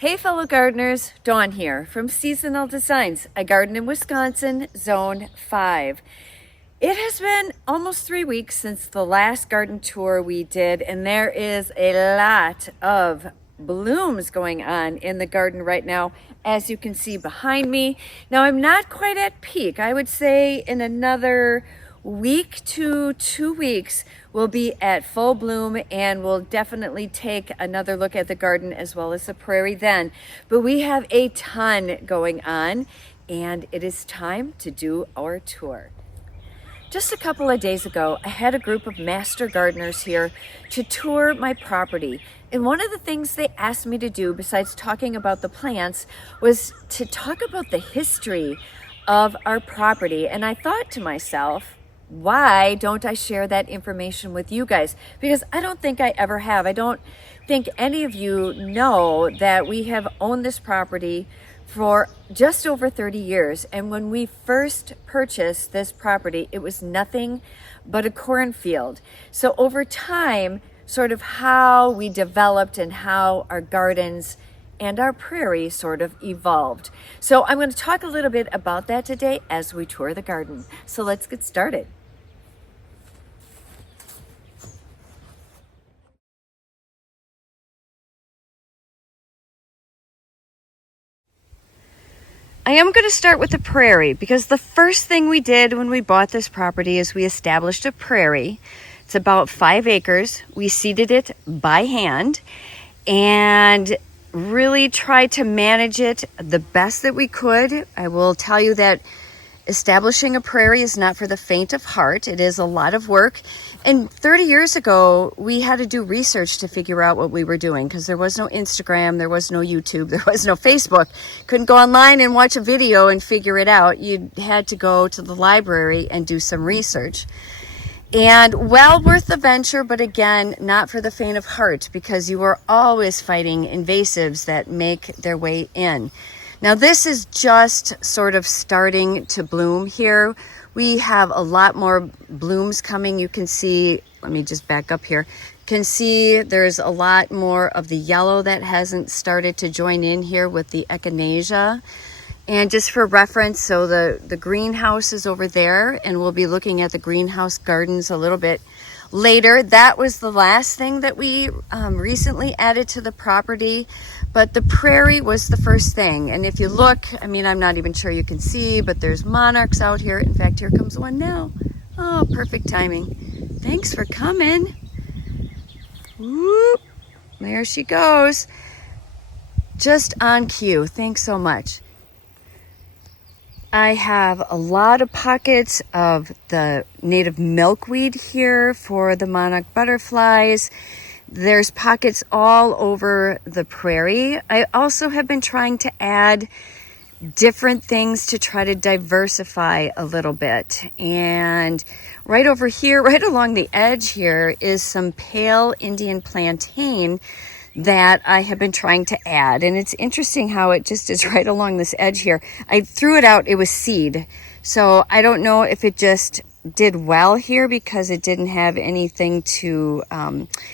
Hey fellow gardeners, Dawn here from Seasonal Designs. I garden in Wisconsin, Zone 5. It has been almost 3 weeks since the last garden tour we did, and there is a lot of blooms going on in the garden right now, as you can see behind me. Now, I'm not quite at peak. I would say in another week to 2 weeks we'll be at full bloom, and we'll definitely take another look at the garden as well as the prairie then. But we have a ton going on, and it is time to do our tour. Just a couple of days ago, I had a group of master gardeners here to tour my property. And one of the things they asked me to do, besides talking about the plants, was to talk about the history of our property. And I thought to myself, why don't I share that information with you guys? Because I don't think I ever have. I don't think any of you know that we have owned this property for just over 30 years. And when we first purchased this property, it was nothing but a cornfield. So over time, sort of how we developed and how our gardens and our prairie sort of evolved. So I'm going to talk a little bit about that today as we tour the garden. So let's get started. I am going to start with the prairie, because the first thing we did when we bought this property is we established a prairie. It's about 5 acres. We seeded it by hand and really tried to manage it the best that we could. I will tell you that establishing a prairie is not for the faint of heart. It is a lot of work. And 30 years ago, we had to do research to figure out what we were doing, because there was no Instagram, there was no YouTube, there was no Facebook. Couldn't go online and watch a video and figure it out. You had to go to the library and do some research. And well worth the venture, but again, not for the faint of heart, because you are always fighting invasives that make their way in. Now, this is just sort of starting to bloom here. We have a lot more blooms coming. You can see, let me just back up here. You can see there's a lot more of the yellow that hasn't started to join in here with the echinacea. And just for reference, so the greenhouse is over there, and we'll be looking at the greenhouse gardens a little bit later. That was the last thing that we recently added to the property, but the prairie was the first thing. And if you look, I mean, I'm not even sure you can see, but there's monarchs out here. In fact, here comes one now. Oh, perfect timing. Thanks for coming. Whoop, there she goes. Just on cue. Thanks so much. I have a lot of pockets of the native milkweed here for the monarch butterflies. There's pockets all over the prairie. I also have been trying to add different things to try to diversify a little bit. And right over here, right along the edge here, is some pale Indian plantain that I have been trying to add. And it's interesting how it just is right along this edge here. I threw it out, it was seed. So I don't know if it just did well here because it didn't have anything to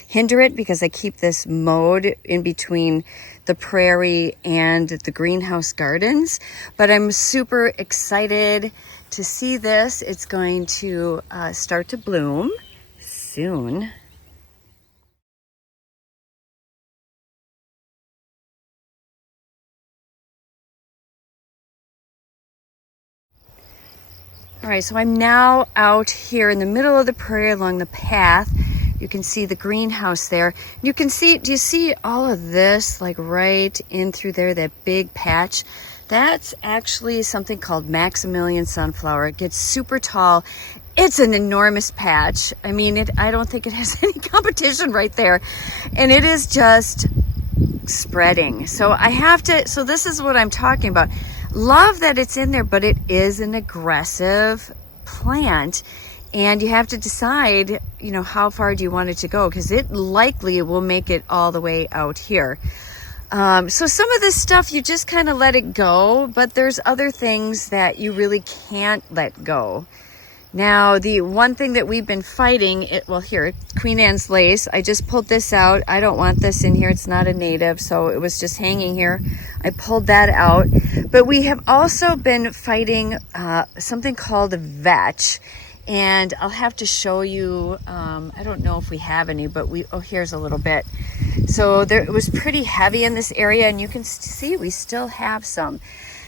hinder it, because I keep this mode in between the prairie and the greenhouse gardens. But I'm super excited to see this. It's going to start to bloom soon. All right, so I'm now out here in the middle of the prairie along the path. You can see the greenhouse there. You can see, do you see all of this, like right in through there, that big patch? That's actually something called Maximilian sunflower. It gets super tall. It's an enormous patch. I mean, I don't think it has any competition right there. And it is just spreading. So so this is what I'm talking about. Love that it's in there, but it is an aggressive plant, and you have to decide, you know, how far do you want it to go, because it likely will make it all the way out here. So some of this stuff you just kind of let it go, but there's other things that you really can't let go. Now, the one thing that we've been fighting, well, here, Queen Anne's lace. I just pulled this out. I don't want this in here. It's not a native, so it was just hanging here. I pulled that out. But we have also been fighting something called a vetch. And I'll have to show you, I don't know if we have any, but here's a little bit. So it was pretty heavy in this area, and you can see we still have some.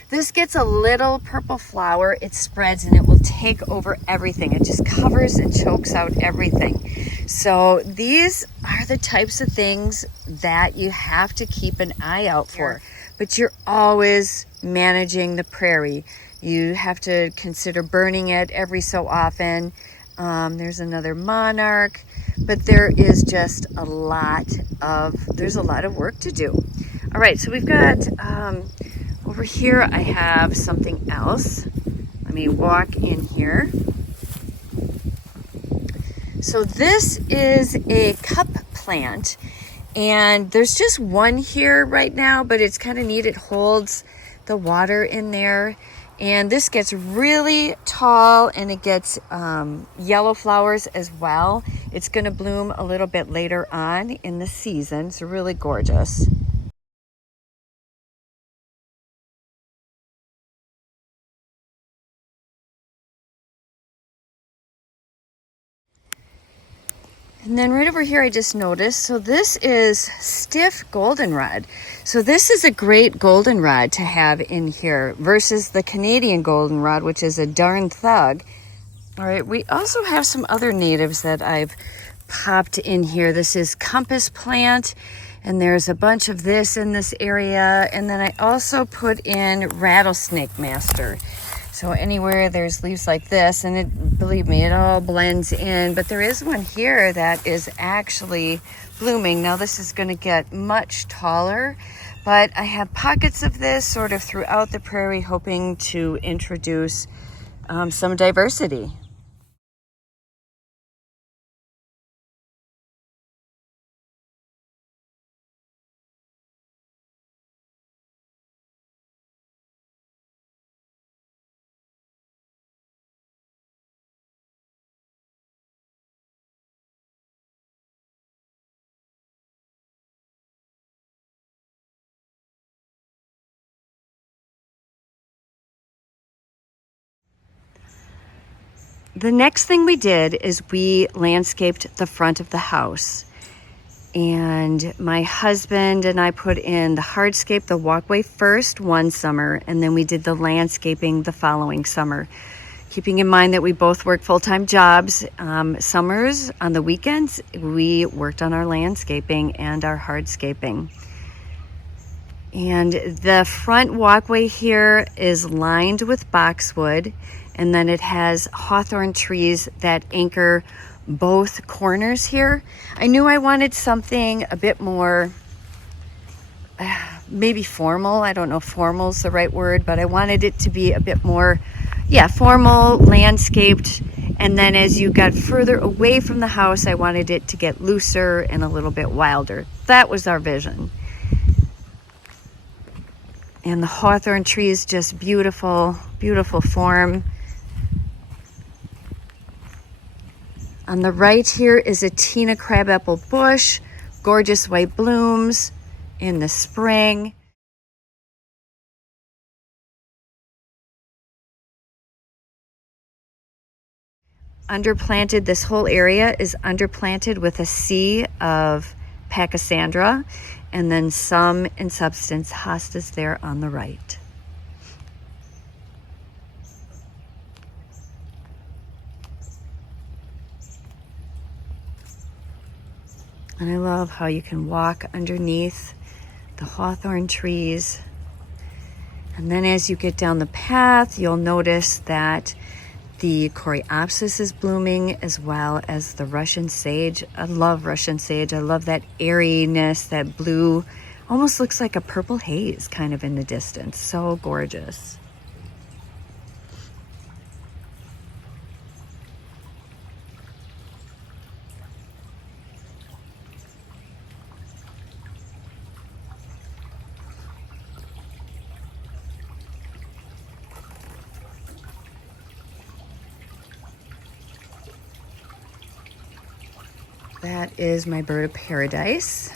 This gets a little purple flower, it spreads and it will take over everything. It just covers and chokes out everything. So these are the types of things that you have to keep an eye out for. But you're always managing the prairie. You have to consider burning it every so often. There's another monarch, but there's a lot of work to do. All right, so we've got, over here I have something else. Let me walk in here. So this is a cup plant, and there's just one here right now, but it's kind of neat. It holds the water in there. And this gets really tall, and it gets yellow flowers as well. It's going to bloom a little bit later on in the season. It's really gorgeous. And then right over here, I just noticed, so this is stiff goldenrod. So this is a great goldenrod to have in here versus the Canadian goldenrod, which is a darn thug. All right, we also have some other natives that I've popped in here. This is compass plant, and there's a bunch of this in this area. And then I also put in rattlesnake master. So anywhere there's leaves like this, and believe me, it all blends in. But there is one here that is actually blooming. Now this is going to get much taller, but I have pockets of this sort of throughout the prairie, hoping to introduce some diversity. The next thing we did is we landscaped the front of the house. And my husband and I put in the hardscape, the walkway first one summer, and then we did the landscaping the following summer. Keeping in mind that we both work full-time jobs, summers, on the weekends, we worked on our landscaping and our hardscaping. And the front walkway here is lined with boxwood, and then it has hawthorn trees that anchor both corners here. I knew I wanted something a bit more, maybe formal. I don't know if formal is the right word, but I wanted it to be a bit more, formal, landscaped. And then as you got further away from the house, I wanted it to get looser and a little bit wilder. That was our vision. And the hawthorn tree is just beautiful, beautiful form. On the right here is a Tina crabapple bush, gorgeous white blooms in the spring. Underplanted, this whole area is underplanted with a sea of pachysandra, and then some in substance hostas there on the right. And I love how you can walk underneath the hawthorn trees. And then as you get down the path, you'll notice that the coreopsis is blooming, as well as the Russian sage. I love Russian sage. I love that airiness, that blue, almost looks like a purple haze kind of in the distance. So gorgeous. That is my bird of paradise.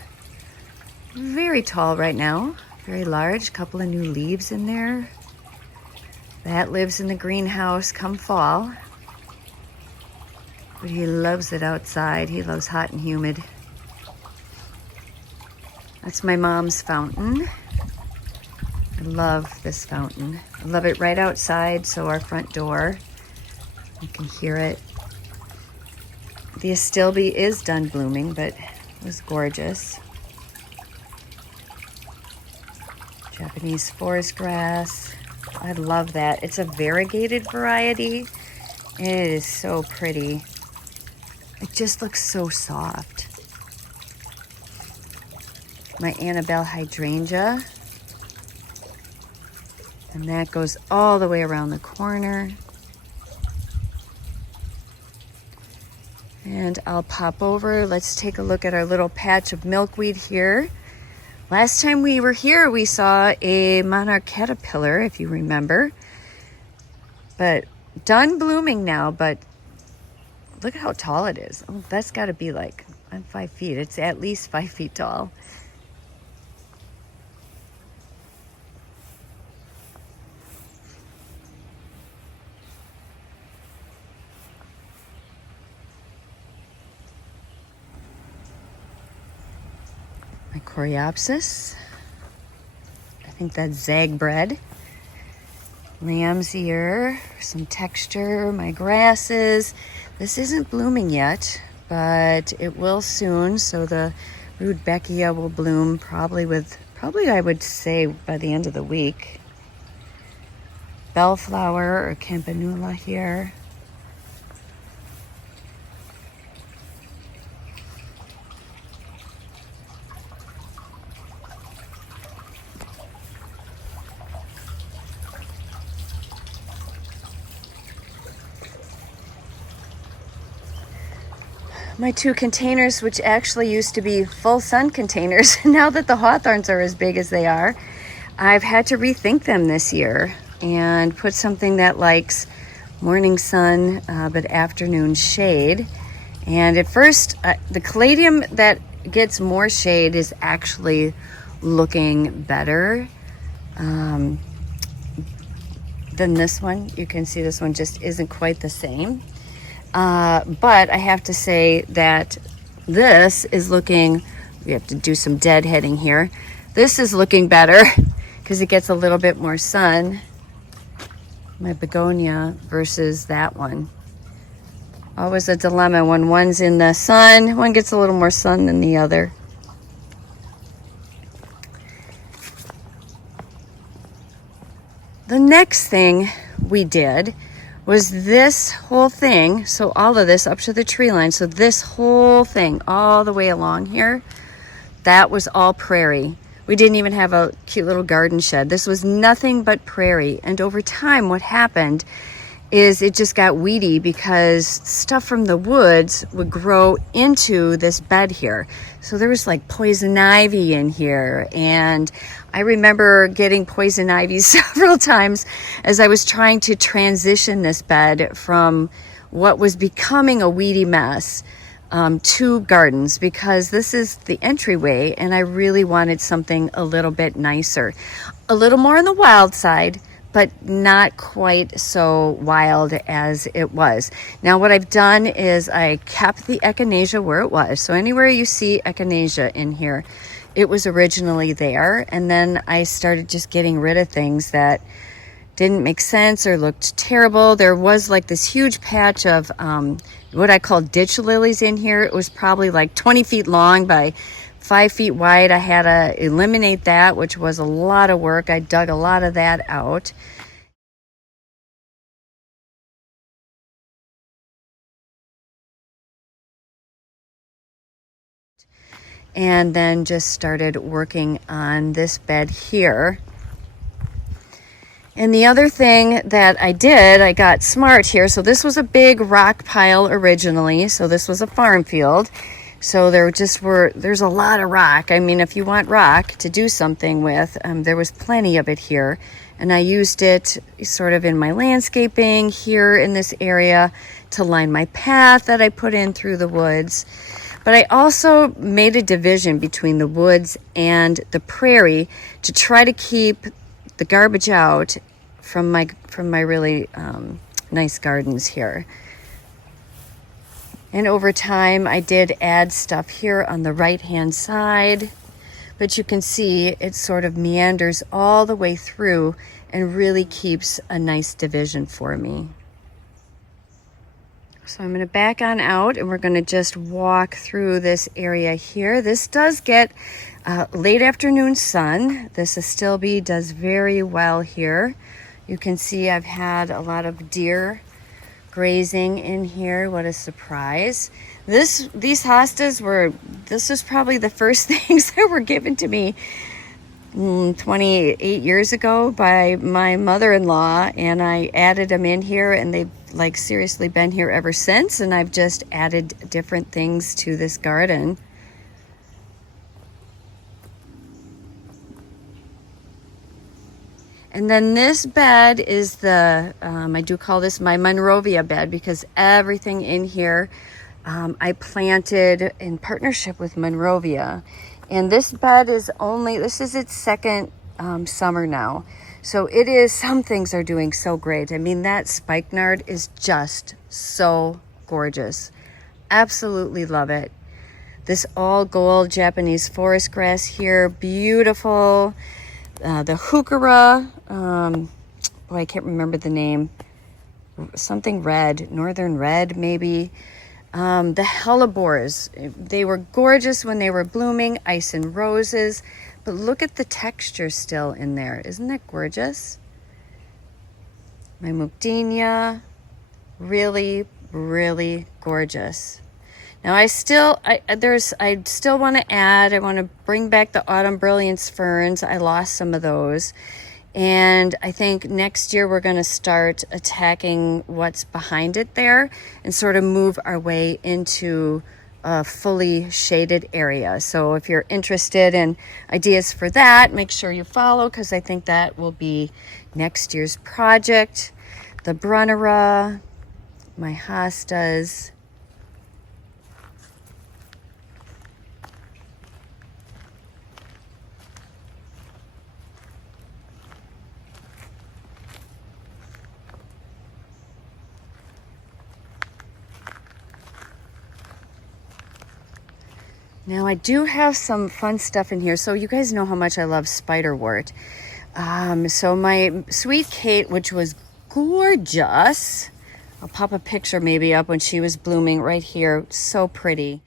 Very tall right now, very large, couple of new leaves in there. That lives in the greenhouse come fall. But he loves it outside. He loves hot and humid. That's my mom's fountain. I love this fountain. I love it right outside, so our front door, you can hear it. The astilbe is done blooming, but it was gorgeous. Japanese forest grass. I love that. It's a variegated variety. It is so pretty. It just looks so soft. My Annabelle hydrangea. And that goes all the way around the corner. And I'll pop over. Let's take a look at our little patch of milkweed here. Last time we were here, we saw a monarch caterpillar, if you remember. But done blooming now, but look at how tall it is. Oh, that's got to be like, I'm 5 feet. It's at least 5 feet tall. My coreopsis. I think that's zagbread. Lamb's ear, some texture. My grasses. This isn't blooming yet, but it will soon. So the rudbeckia will bloom probably I would say by the end of the week. Bellflower or campanula here. My 2 containers, which actually used to be full sun containers, now that the hawthorns are as big as they are, I've had to rethink them this year and put something that likes morning sun but afternoon shade. And at first, the caladium that gets more shade is actually looking better than this one. You can see this one just isn't quite the same. But I have to say that this is looking, we have to do some deadheading here. This is looking better because it gets a little bit more sun. My begonia versus that one. Always a dilemma when one's in the sun, one gets a little more sun than the other. The next thing we did was this whole thing, so all of this up to the tree line, so this whole thing all the way along here, that was all prairie. We didn't even have a cute little garden shed. This was nothing but prairie. And over time, what happened is it just got weedy because stuff from the woods would grow into this bed here. So there was like poison ivy in here. And I remember getting poison ivy several times as I was trying to transition this bed from what was becoming a weedy mess to gardens, because this is the entryway and I really wanted something a little bit nicer, a little more on the wild side, but not quite so wild as it was. Now what I've done is I kept the echinacea where it was. So anywhere you see echinacea in here, it was originally there. And then I started just getting rid of things that didn't make sense or looked terrible. There was like this huge patch of what I call ditch lilies in here. It was probably like 20 feet long by 5 feet wide. I had to eliminate that, which was a lot of work. I dug a lot of that out. And then just started working on this bed here. And the other thing that I did, I got smart here. So this was a big rock pile originally. So this was a farm field. So there's a lot of rock. I mean, if you want rock to do something with, there was plenty of it here. And I used it sort of in my landscaping here in this area to line my path that I put in through the woods. But I also made a division between the woods and the prairie to try to keep the garbage out from my really nice gardens here. And over time, I did add stuff here on the right-hand side, but you can see it sort of meanders all the way through and really keeps a nice division for me. So I'm going to back on out and we're going to just walk through this area here. This does get late afternoon sun. This astilbe does very well here. You can see I've had a lot of deer grazing in here. What a surprise. These hostas this was probably the first things that were given to me 28 years ago by my mother-in-law, and I added them in here, and they've like seriously been here ever since, and I've just added different things to this garden. And then this bed is the, I do call this my Monrovia bed, because everything in here I planted in partnership with Monrovia. And this bed is this is its second summer now. So some things are doing so great. I mean, that spikenard is just so gorgeous. Absolutely love it. This all gold Japanese forest grass here, beautiful. The heuchera, boy, I can't remember the name. Something red, northern red maybe. The hellebores, they were gorgeous when they were blooming, ice and roses, but look at the texture still in there. Isn't that gorgeous? My mukdenia, really, really gorgeous. Now I still want to add, I want to bring back the autumn brilliance ferns. I lost some of those. And I think next year we're going to start attacking what's behind it there and sort of move our way into a fully shaded area. So if you're interested in ideas for that, make sure you follow, because I think that will be next year's project. The Brunnera, my hostas. Now I do have some fun stuff in here. So you guys know how much I love spiderwort. So my Sweet Kate, which was gorgeous. I'll pop a picture maybe up when she was blooming right here. So pretty.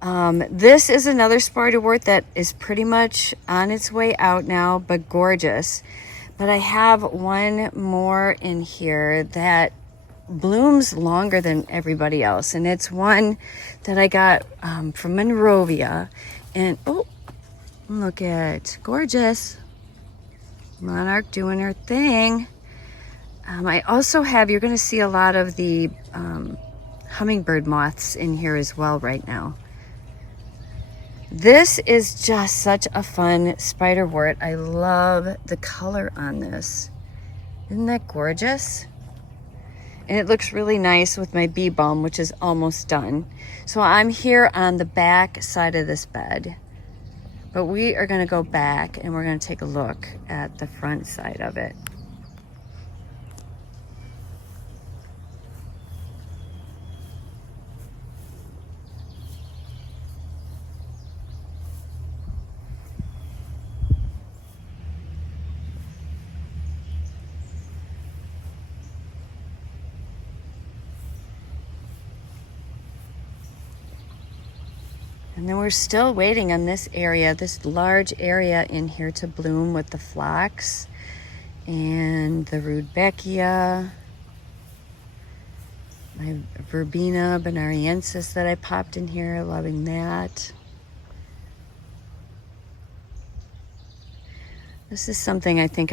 This is another spiderwort that is pretty much on its way out now, but gorgeous. But I have one more in here that blooms longer than everybody else. And it's one that I got from Monrovia. And, oh, look at, gorgeous. Monarch doing her thing. I also have, you're going to see a lot of the hummingbird moths in here as well right now. This is just such a fun spiderwort. I love the color on this. Isn't that gorgeous? And it looks really nice with my bee balm, which is almost done. So I'm here on the back side of this bed. But we are going to go back and we're going to take a look at the front side of it. And then we're still waiting on this area, this large area in here to bloom with the phlox and the rudbeckia, my verbena bonariensis that I popped in here, loving that. This is something I think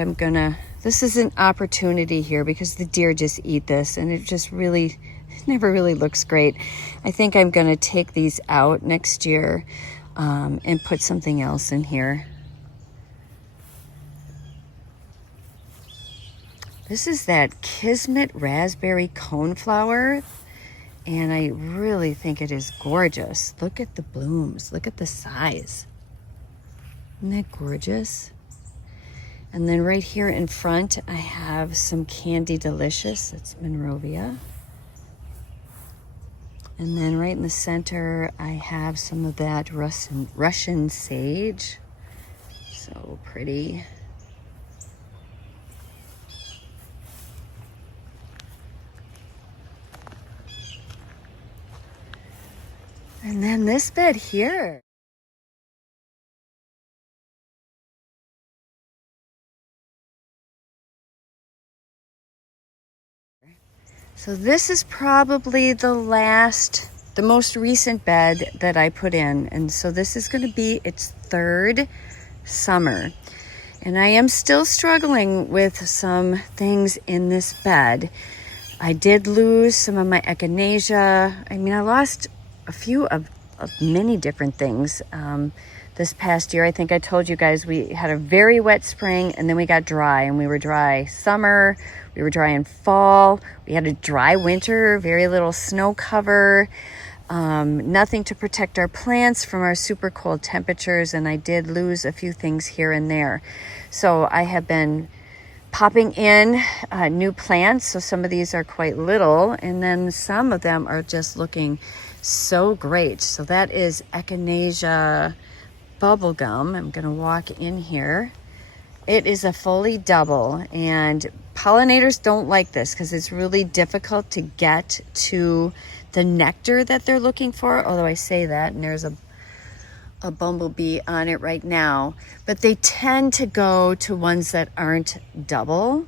this is an opportunity here because the deer just eat this and it just really, never really looks great. I think I'm gonna take these out next year and put something else in here. This is that Kismet Raspberry Coneflower, and I really think it is gorgeous. Look at the blooms. Look at the size. Isn't that gorgeous? And then right here in front, I have some Candy Delicious. That's Monrovia. And then right in the center, I have some of that Russian sage. So pretty. And then this bed here. So this is probably the most recent bed that I put in. And so this is going to be its third summer. And I am still struggling with some things in this bed. I did lose some of my echinacea. I mean, I lost a few of many different things this past year. I think I told you guys we had a very wet spring, and then we got dry, and we were dry summer, we were dry in fall, we had a dry winter, very little snow cover, nothing to protect our plants from our super cold temperatures, and I did lose a few things here and there. So I have been popping in new plants. So some of these are quite little, and then some of them are just looking so great. So that is echinacea bubblegum. I'm going to walk in here. It is a fully double, and pollinators don't like this because it's really difficult to get to the nectar that they're looking for. Although I say that, and there's a bumblebee on it right now, but they tend to go to ones that aren't double.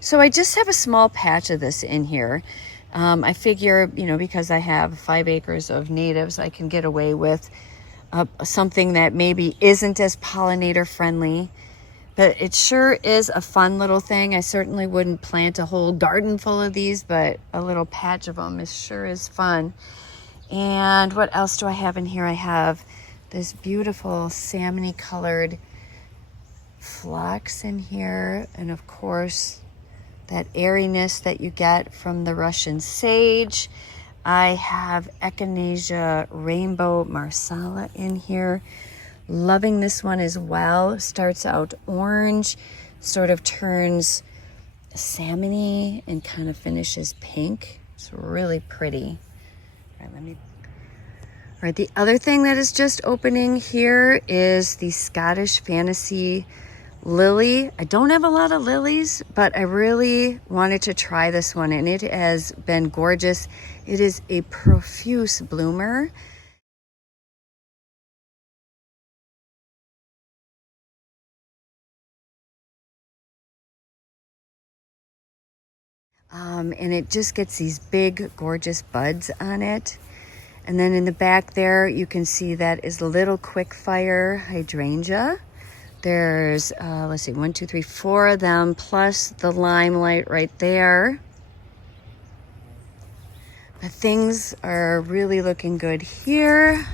So I just have a small patch of this in here. I figure, because I have 5 acres of natives, I can get away with something that maybe isn't as pollinator friendly, but it sure is a fun little thing. I certainly wouldn't plant a whole garden full of these, but a little patch of them sure is fun. And what else do I have in here? I have this beautiful salmony colored phlox in here, and of course that airiness that you get from the Russian sage. I have echinacea rainbow marsala in here. Loving this one as well. Starts out orange, sort of turns salmony, and kind of finishes pink. It's really pretty. All right, the other thing that is just opening here is the Scottish Fantasy Lily. I don't have a lot of lilies, but I really wanted to try this one, and it has been gorgeous. It is a profuse bloomer. And it just gets these big, gorgeous buds on it. And then in the back there, you can see that is Little Quickfire hydrangea. There's, let's see, 1, 2, 3, 4 of them, plus the limelight right there. But things are really looking good here.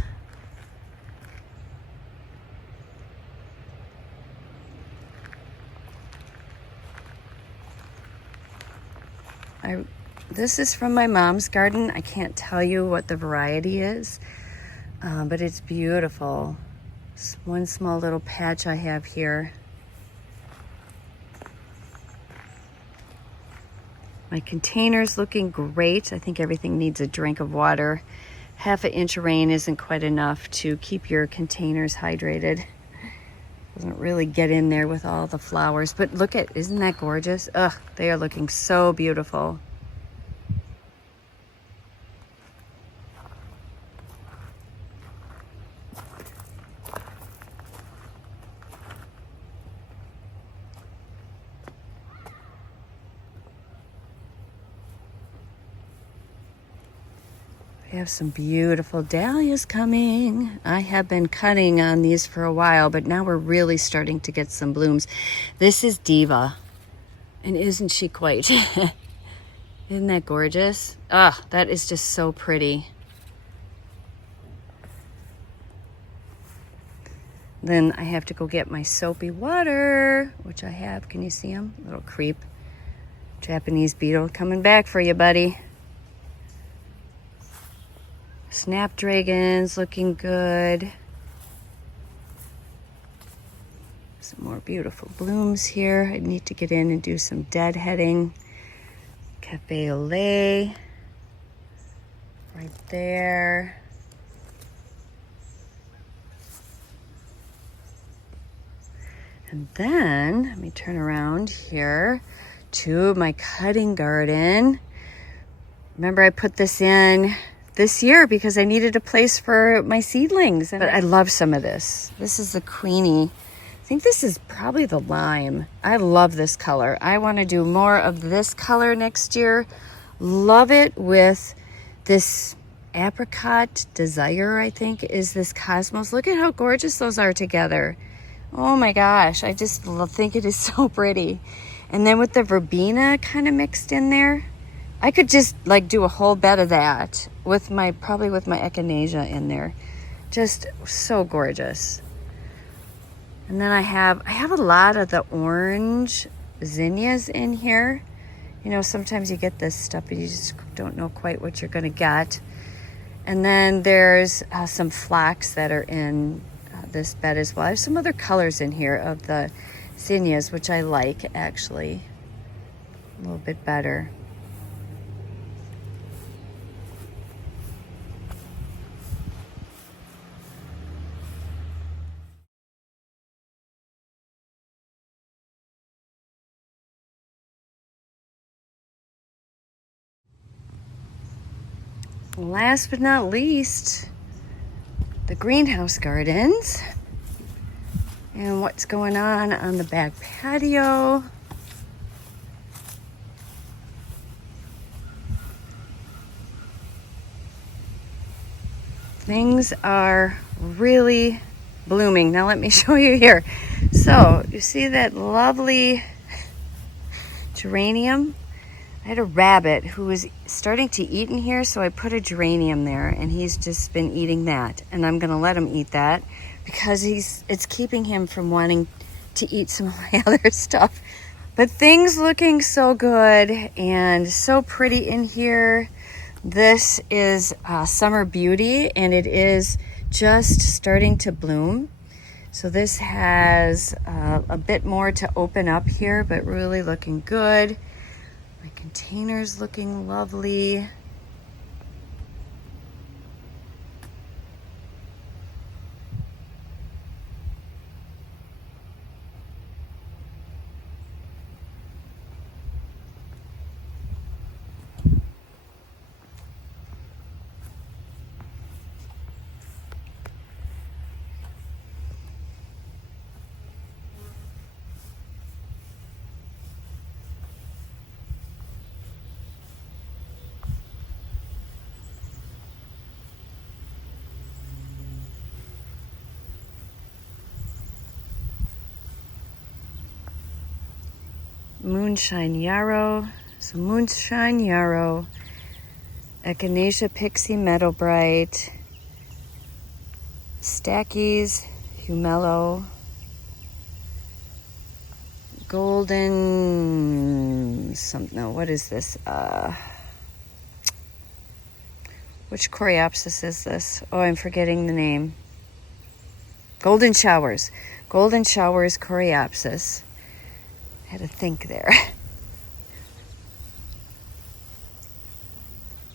This is from my mom's garden. I can't tell you what the variety is, but it's beautiful. It's one small little patch I have here. My container's looking great. I think everything needs a drink of water. Half an inch of rain isn't quite enough to keep your containers hydrated. Doesn't really get in there with all the flowers, but look at, isn't that gorgeous? Ugh, they are looking so beautiful. We have some beautiful dahlias coming. I have been cutting on these for a while, but now we're really starting to get some blooms. This is Diva, and isn't she quite? Isn't that gorgeous? Ah, that is just so pretty. Then I have to go get my soapy water, which I have. Can you see them? Little creep. Japanese beetle coming back for you, buddy. Snapdragons looking good. Some more beautiful blooms here. I need to get in and do some deadheading. Cafe au lait right there. And then let me turn around here to my cutting garden. Remember, I put this in this year because I needed a place for my seedlings. But I love some of this. This is the Queenie. I think this is probably the lime. I love this color. I want to do more of this color next year. Love it with this apricot desire, I think, is this cosmos. Look at how gorgeous those are together. Oh my gosh, I just think it is so pretty. And then with the verbena kind of mixed in there, I could just like do a whole bed of that with my, probably with my echinacea in there. Just so gorgeous. And then I have a lot of the orange zinnias in here. You know, sometimes you get this stuff and you just don't know quite what you're gonna get. And then there's some phlox that are in this bed as well. I have some other colors in here of the zinnias, which I like actually a little bit better. Last but not least, the greenhouse gardens and what's going on the back patio. Things are really blooming. Now let me show you here. So you see that lovely geranium? I had a rabbit who was starting to eat in here, so I put a geranium there, and he's just been eating that. And I'm gonna let him eat that because it's keeping him from wanting to eat some of my other stuff. But things looking so good and so pretty in here. This is Summer Beauty, and it is just starting to bloom. So this has a bit more to open up here, but really looking good. My container's looking lovely. Moonshine yarrow. So moonshine yarrow, echinacea pixie meadow bright, stackies humelo, golden no, what is this? Which coreopsis is this? Oh, I'm forgetting the name. Golden showers. Golden showers coreopsis. I had to think there.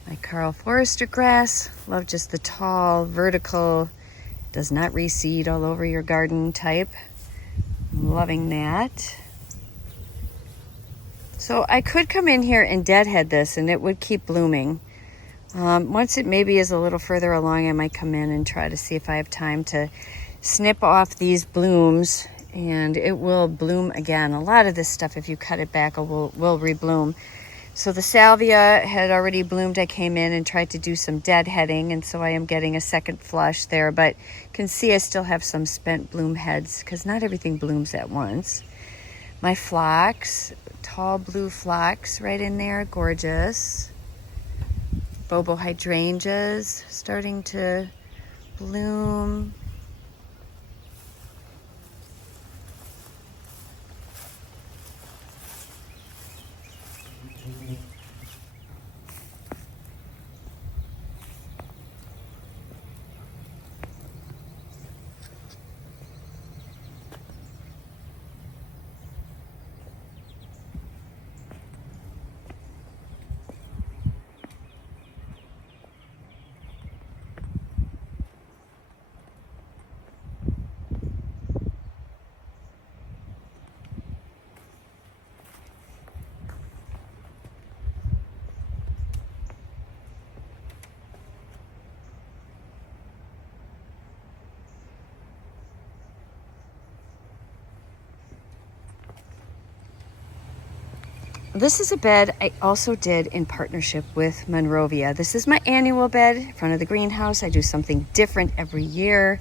My Carl Forrester grass. Love just the tall, vertical, does not reseed all over your garden type. I'm loving that. So I could come in here and deadhead this and it would keep blooming. Once it maybe is a little further along, I might come in and try to see if I have time to snip off these blooms, and it will bloom again. A lot of this stuff, if you cut it back, will rebloom. So the salvia had already bloomed. I came in and tried to do some deadheading, and so I am getting a second flush there, but you can see I still have some spent bloom heads because not everything blooms at once. My phlox, tall blue phlox right in there, gorgeous. Bobo hydrangeas starting to bloom. This is a bed I also did in partnership with Monrovia. This is my annual bed in front of the greenhouse. I do something different every year,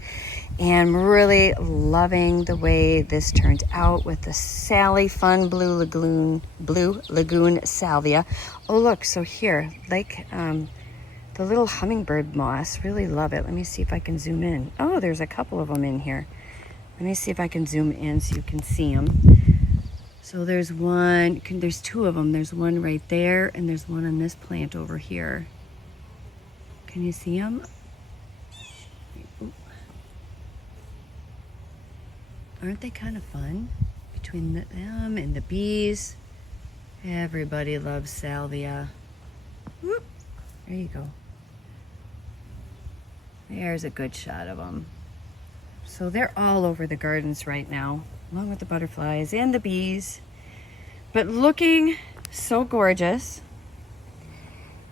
and I'm really loving the way this turned out with the Sally Fun Blue Lagoon Salvia. Oh look, so here, like the little hummingbird moss, really love it. Let me see if I can zoom in. Oh, there's a couple of them in here. Let me see if I can zoom in so you can see them. So there's there's two of them. There's one right there, and there's one on this plant over here. Can you see them? Aren't they kind of fun? Between them and the bees. Everybody loves salvia. Whoop. There you go. There's a good shot of them. So they're all over the gardens right now, along with the butterflies and the bees, but looking so gorgeous.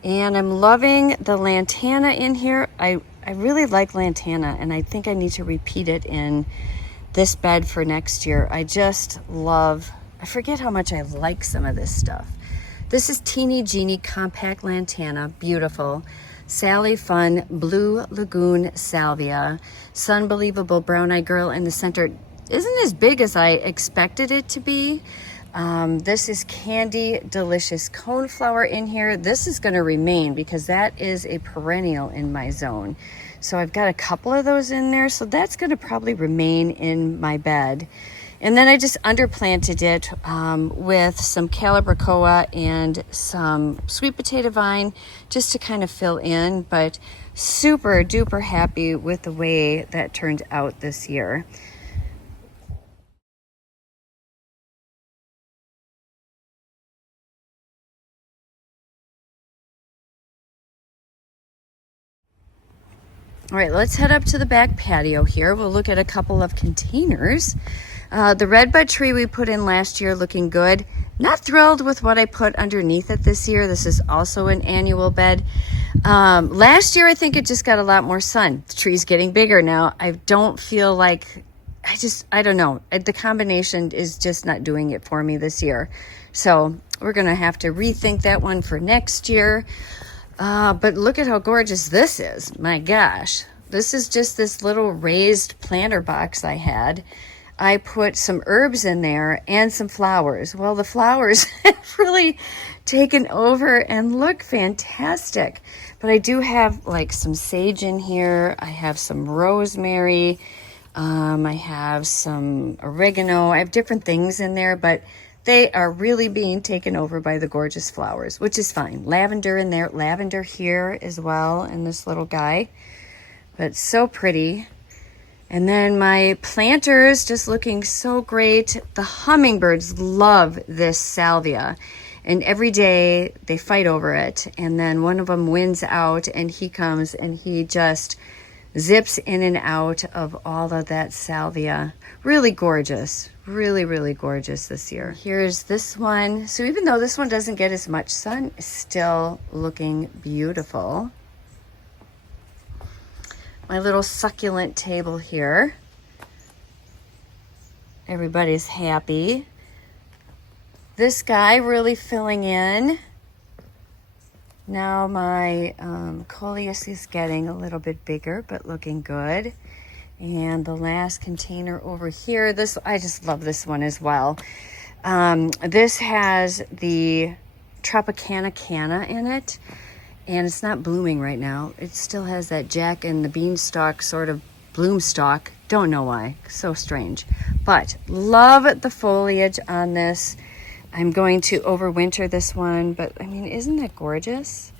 And I'm loving the lantana in here. I really like lantana, and I think I need to repeat it in this bed for next year. I just love, I forget how much I like some of this stuff. This is Teeny Genie Compact Lantana, beautiful. Sally Fun Blue Lagoon Salvia. Sunbelievable Brown Eye Girl in the center. Isn't as big as I expected it to be. This is Candy Delicious Coneflower in here. This is going to remain because that is a perennial in my zone. So I've got a couple of those in there. So that's going to probably remain in my bed. And then I just underplanted it with some calibrachoa and some sweet potato vine just to kind of fill in, but super duper happy with the way that turned out this year. All right, let's head up to the back patio here. We'll look at a couple of containers. The red bud tree we put in last year looking good. Not thrilled with what I put underneath it this year. This is also an annual bed. Last year, I think it just got a lot more sun. The tree's getting bigger now. I don't feel like, I don't know. The combination is just not doing it for me this year. So we're gonna have to rethink that one for next year. But look at how gorgeous this is. My gosh. This is just this little raised planter box I had. I put some herbs in there and some flowers. Well, the flowers have really taken over and look fantastic. But I do have like some sage in here. I have some rosemary. I have some oregano. I have different things in there, but they are really being taken over by the gorgeous flowers, which is fine. Lavender in there, lavender here as well in this little guy. But so pretty. And then my planters just looking so great. The hummingbirds love this salvia. And every day they fight over it. And then one of them wins out and he comes and he just zips in and out of all of that salvia. Really gorgeous. Really, really gorgeous this year. Here's this one. So even though this one doesn't get as much sun, it's still looking beautiful. My little succulent table here. Everybody's happy. This guy really filling in. Now my coleus is getting a little bit bigger, but looking good. And the last container over here, this, I just love this one as well. This has the Tropicana canna in it. And it's not blooming right now. It still has that Jack and the Beanstalk sort of bloom stalk. Don't know why. So strange. But love the foliage on this. I'm going to overwinter this one. But, I mean, isn't that gorgeous?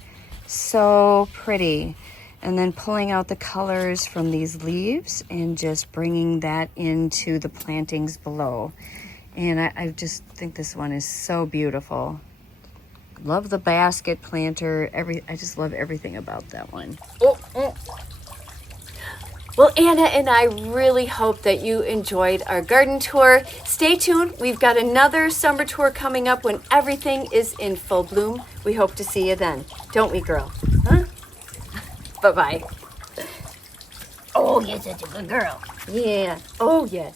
So pretty. And then pulling out the colors from these leaves and just bringing that into the plantings below. And I just think this one is so beautiful. Love the basket planter. I just love everything about that one. Well, Anna and I really hope that you enjoyed our garden tour. Stay tuned. We've got another summer tour coming up when everything is in full bloom. We hope to see you then. Don't we, girl? Huh? Bye-bye. Oh, you're such a good girl. Yeah. Oh, yes.